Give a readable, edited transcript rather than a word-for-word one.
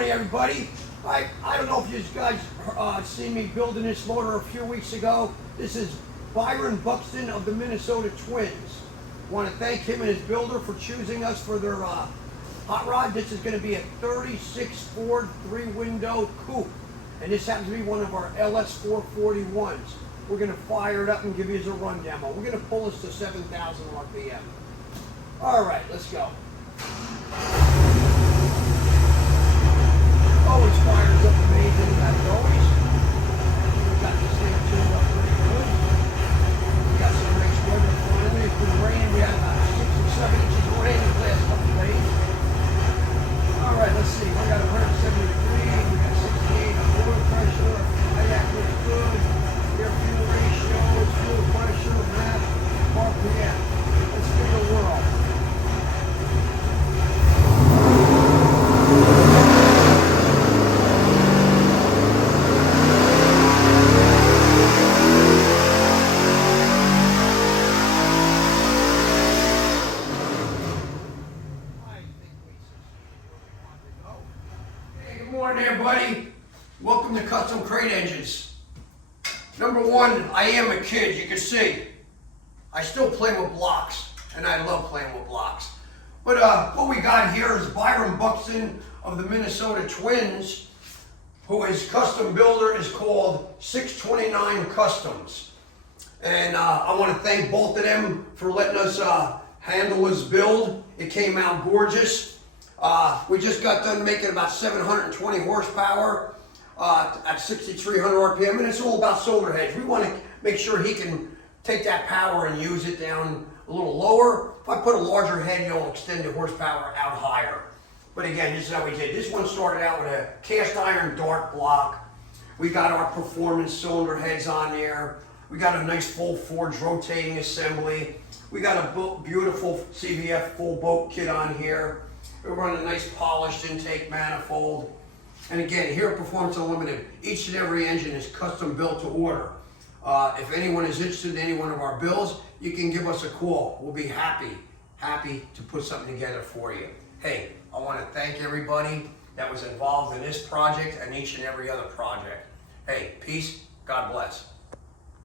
morning, everybody. I don't know if you guys seen me building this motor a few weeks ago. This is Byron Buxton of the Minnesota Twins. I want to thank him and his builder for choosing us for their hot rod. This is going to be a 36 Ford 3-window coupe, and this happens to be one of our LS 441s. We're going to fire it up and give you a run demo. We're going to pull this to 7,000 RPM. All right, let's go. Always fires up amazing, as always. We got this thing tuned up pretty good. We got some nice weather finally. It's been raining. We had about 6 or 7 inches of rain the last couple of days. All right, let's see. We got 173. We got 68 oil pressure. Kayak looks good. Air fuel ratios, fuel pressure, map, RPM. Let's give it a whirl. Good morning, everybody. Welcome to Custom Crate Engines. Number one, I am a kid, you can see. I still play with blocks, and I love playing with blocks. But what we got here is Byron Buxton of the Minnesota Twins, who his custom builder is called 629 Customs. And I want to thank both of them for letting us handle this build. It came out gorgeous. We just got done making about 720 horsepower at 6,300 RPM, and it's all about solar heads. We want to make sure he can take that power and use it down a little lower. If I put a larger head, you'll extend the horsepower out higher. But again, this is how we did. This one started out with a cast iron dart block. We got our performance cylinder heads on there. We got a nice full forge rotating assembly. We got a beautiful CVF full boat kit on here. We run a nice polished intake manifold. And again, here at Proformance Unlimited, each and every engine is custom built to order. If anyone is interested in any one of our builds, you can give us a call. We'll be happy to put something together for you. Hey, I want to thank everybody that was involved in this project and each and every other project. Hey, peace, God bless.